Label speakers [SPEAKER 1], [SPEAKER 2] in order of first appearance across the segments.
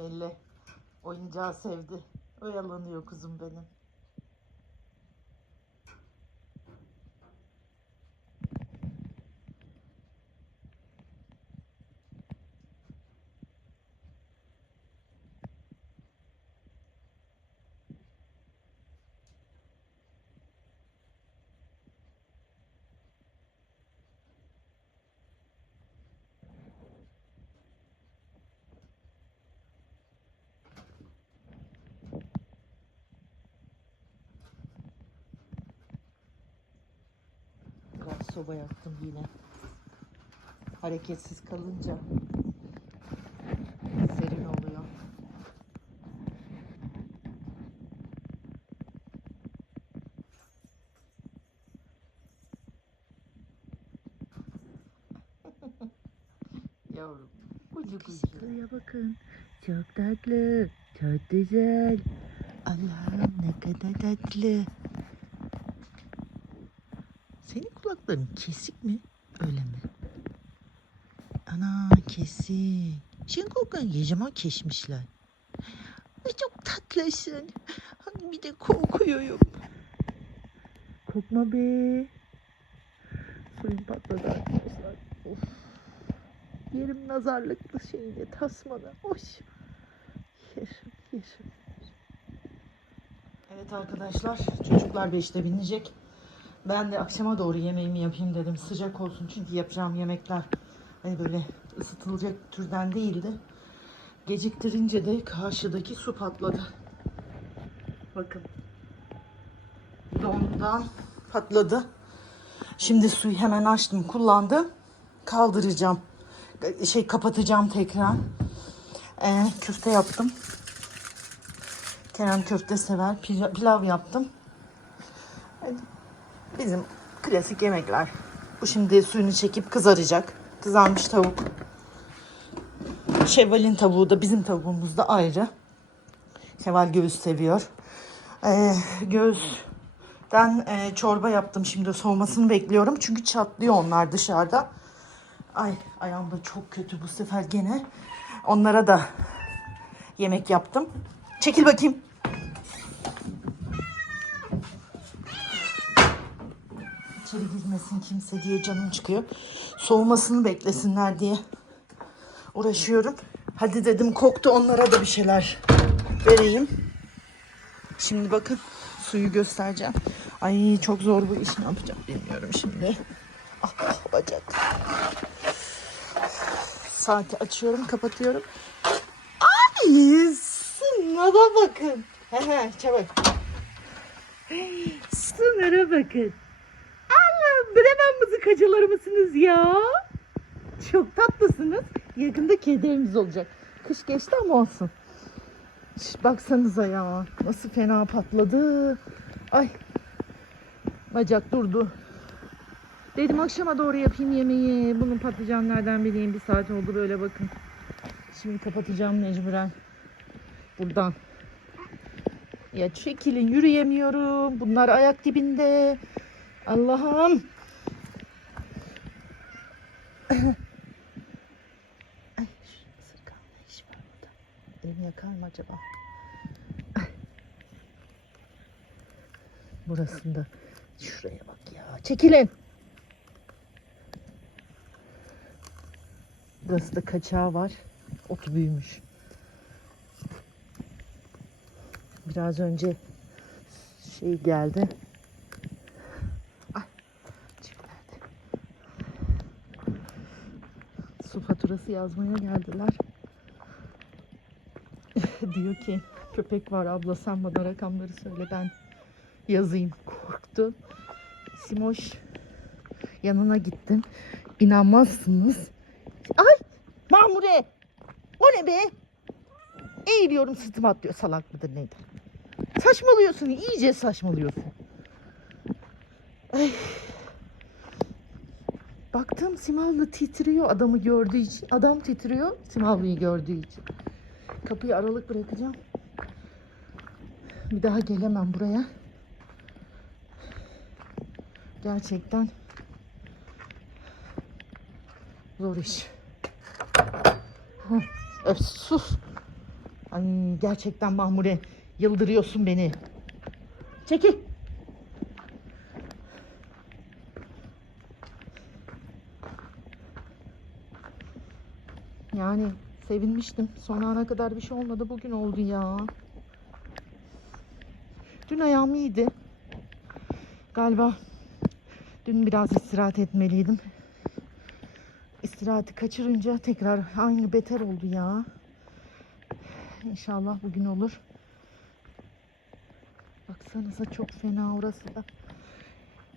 [SPEAKER 1] belli. Oyuncağı sevdi. Oyalanıyor kuzum benim. Biraz soba yaktım yine. Hareketsiz kalınca serin oluyor. Yavrum.
[SPEAKER 2] Şuraya bakın. Çok tatlı. Çok güzel. Allah'ım ne kadar tatlı.
[SPEAKER 1] Kulakların kesik mi? Öyle mi? Ana kesik. Senin kulakların geceman kesmişler. Ay çok tatlısın. Hani bir de korkuyorum.
[SPEAKER 2] Korkma be. Suyum patladı arkadaşlar. Of. Yerim nazarlıklı şeyde tasmada. Hoş. Yerim yerim.
[SPEAKER 1] Evet arkadaşlar çocuklar beşte binecek. Ben de akşama doğru yemeğimi yapayım dedim. Sıcak olsun çünkü yapacağım yemekler hani böyle ısıtılacak türden değildi. Geciktirince de karşıdaki su patladı. Bakın. Dondan patladı. Şimdi suyu hemen açtım kullandım. Kaldıracağım. Şey kapatacağım tekrar. Ee, köfte yaptım. Kenan köfte sever. Pila- Pilav yaptım. Hadi. Bizim klasik yemekler. Bu şimdi suyunu çekip kızaracak. Kızarmış tavuk. Şevval'in tavuğu da bizim tavuğumuz da ayrı. Şevval göğüs seviyor. Ee, göğüsten e, çorba yaptım. Şimdi soğumasını bekliyorum. Çünkü çatlıyor onlar dışarıda. Ay ayağım da çok kötü bu sefer gene. Onlara da yemek yaptım. Çekil bakayım. İçeri girmesin kimse diye canım çıkıyor. Soğumasını beklesinler diye uğraşıyorum. Hadi dedim koktu onlara da bir şeyler vereyim. Şimdi bakın suyu göstereceğim. Ay çok zor bu iş ne yapacağım bilmiyorum şimdi. Ah, ah bacak. Saati açıyorum kapatıyorum. Ay sınava bakın. He he çabuk.
[SPEAKER 2] Sınıra bakın. Mızıkacıları mısınız ya? Çok tatlısınız. Yakında kedilerimiz olacak. Kış geçti ama olsun.
[SPEAKER 1] Şş, baksanıza ya nasıl fena patladı. Ay bacak durdu.
[SPEAKER 2] Dedim akşama doğru yapayım yemeği. Bunun patlıcan nereden bileyim bir saat oldu böyle bakın.
[SPEAKER 1] Şimdi kapatacağım mecburen. Buradan. Ya çekilin yürüyemiyorum. Bunlar ayak dibinde. Allah'ım. Ay şu ısırgan ne iş var burada? Yakar mı acaba? Burasında. Şuraya bak ya. Çekilin. Burası da kaçağı var. Otu büyümüş. Biraz önce şey geldi. Ay, çiftlerdi. Su faturası yazmaya geldiler. Diyor ki köpek var abla sen bana rakamları söyle ben yazayım. Korktu. Simoş yanına gittim. İnanmazsınız. Ay Mamure o ne be? Eğiliyorum sırtıma atlıyor salak mıdır nedir? Saçmalıyorsun iyice saçmalıyorsun. Ay. Baktım Simavlı titriyor adamı gördüğü için. Adam titriyor Simavlı'yı gördüğü için. Kapıyı aralık bırakacağım. Bir daha gelemem buraya. Gerçekten zor iş. Öf, sus. Ay gerçekten Mahmure yıldırıyorsun beni. Çekil. Yani sevinmiştim. Son ana kadar bir şey olmadı. Bugün oldu ya. Dün ayağım iyiydi. Galiba dün biraz istirahat etmeliydim. İstirahati kaçırınca tekrar aynı beter oldu ya. İnşallah bugün olur. Baksanıza çok fena orası da.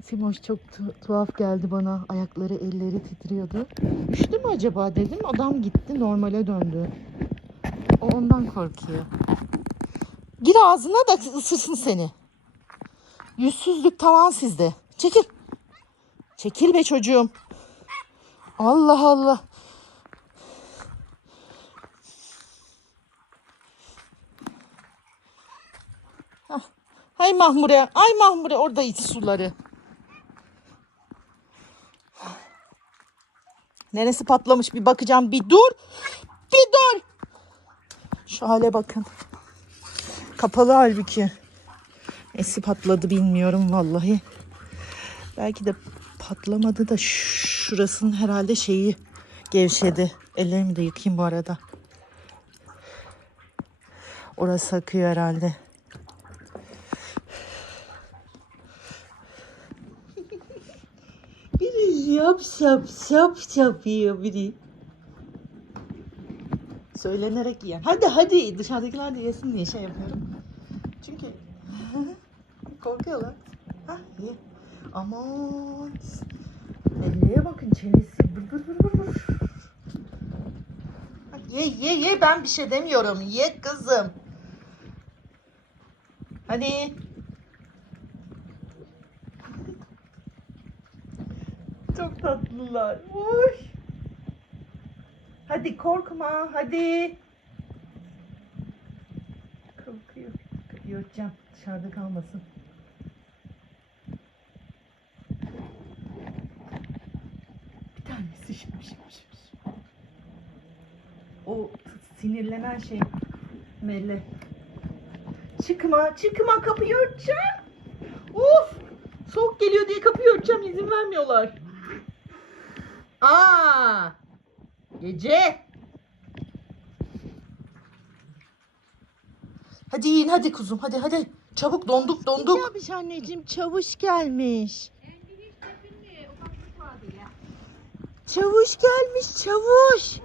[SPEAKER 1] Simoş çok tu- tuhaf geldi bana. Ayakları, elleri titriyordu. Üşüdü mü acaba dedim. Adam gitti normale döndü. O ondan korkuyor. Gir ağzına da ısırsın seni. Yüzsüzlük tavan sizde. Çekil. Çekil be çocuğum. Allah Allah. Hay Mahmure, ay Mahmure orada iç suları. Neresi patlamış bir bakacağım. Bir dur. Bir dur. Şu hale bakın. Kapalı halbuki. Nesi patladı bilmiyorum vallahi. Belki de patlamadı da şurasının herhalde şeyi gevşedi. Ellerimi de yıkayayım bu arada. Orası akıyor herhalde.
[SPEAKER 2] Biri şap şap şap şap yiyor biri.
[SPEAKER 1] Söylenerek yiyen. Hadi hadi dışarıdakiler de yesin diye şey yapıyorum. Çünkü korkuyorlar. Hah ye. Aman. Elleye bakın çenesi. Vır vır vır. Ha, Ye ye ye ben bir şey demiyorum. Ye kızım. Hadi. Çok tatlılar. Oy. Hadi korkma hadi. Korkuyor. Yırtacağım dışarıda kalmasın. Bir tanesi şimdi şimdi şimdi. O sinirlenen şey Melle. Çıkma çıkma kapıyı örteceğim. Uf soğuk geliyor diye kapıyı örteceğim izin vermiyorlar. Aa Gece. Hadi yiyin hadi kuzum hadi hadi. Çabuk donduk donduk. Ne yapmış anneciğim çavuş gelmiş. Çavuş gelmiş çavuş.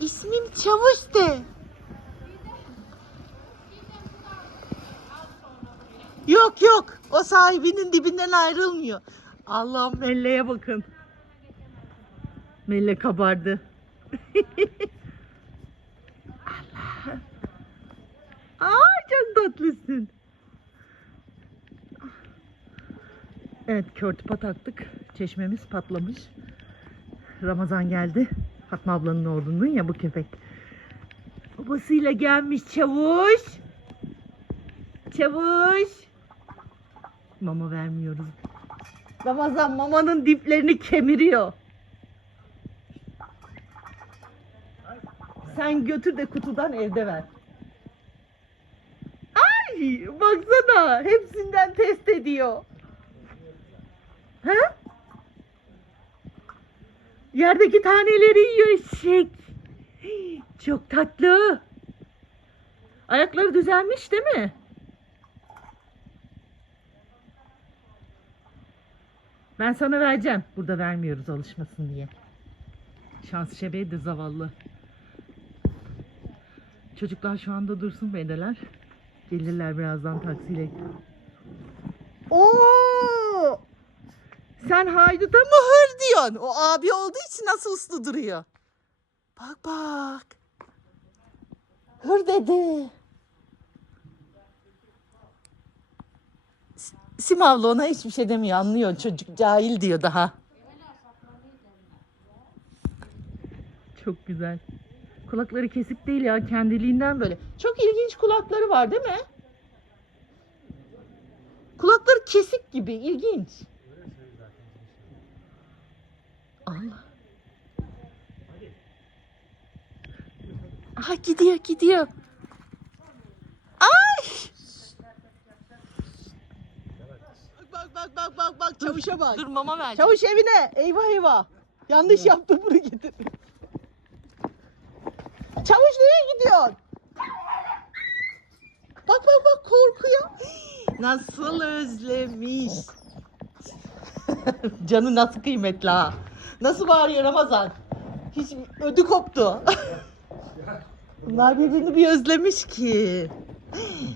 [SPEAKER 1] İsmim çavuş de. Yok yok o sahibinin dibinden ayrılmıyor. Allah'ım Melle'ye bakın. Melle kabardı. Allah. Aa çok tatlısın. Evet körtüpa taktık. Çeşmemiz patlamış. Ramazan geldi. Fatma ablanın oğlunun ya bu köpek. Babasıyla gelmiş çavuş. Çavuş. Mama vermiyoruz. Ramazan mamanın diplerini kemiriyor. Sen götür de kutudan evde ver. Ay baksana hepsinden test ediyor. He? Yerdeki taneleri yiyor eşek. Çok tatlı. Ayakları düzelmiş değil mi? Ben sana vereceğim. Burada vermiyoruz alışmasın diye. Şans şebeği de zavallı. Çocuklar şu anda dursun bedeler. Gelirler birazdan taksiyle. Oo! Sen hayduta mı hır diyorsun? O abi olduğu için nasıl uslu duruyor. Bak bak. Hır dedi. Simavlı ona hiçbir şey demiyor anlıyor. Çocuk cahil diyor daha. Çok güzel. Kulakları kesik değil ya kendiliğinden böyle. Çok ilginç kulakları var değil mi? Kulakları kesik gibi ilginç. Allah. Ha gidiyor gidiyor. Ay! Bak bak bak bak bak çavuşa bak.
[SPEAKER 3] Dur mama ver.
[SPEAKER 1] Çavuş evine. Eyvah eyvah. Yanlış yaptı bunu getir. Bak bak bak korkuyor. Nasıl özlemiş. Canı nasıl kıymetli ha. Nasıl bağırıyor Ramazan? Hiç ödü koptu. Bunlar birbirini bir özlemiş ki.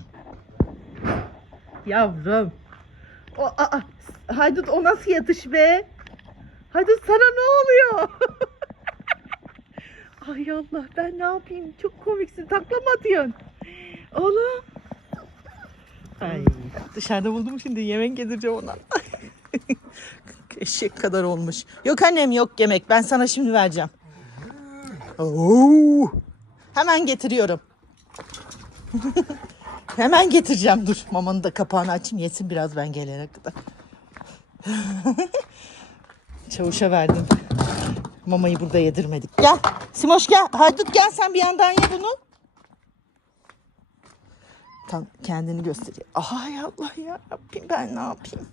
[SPEAKER 1] Yavrum. O, aa, Haydut o nasıl yatış be? Haydut sana ne oluyor? Ay Allah ben ne yapayım? Çok komiksin. Takla mı atıyorsun? Oğlum. Ay dışarıda buldum şimdi yemek yedireceğim ona. Eşek kadar olmuş. Yok annem yok yemek. Ben sana şimdi vereceğim. Oo. Hemen getiriyorum. Hemen getireceğim dur. Mamanın da kapağını açayım yesin biraz ben gelene kadar. Çavuşa verdim. Mamayı burada yedirmedik. Gel. Simoş gel. Haydut gel sen bir yandan ye bunu. Tam kendini gösteriyor. Ay Allah ya Rabbim ben ne yapayım?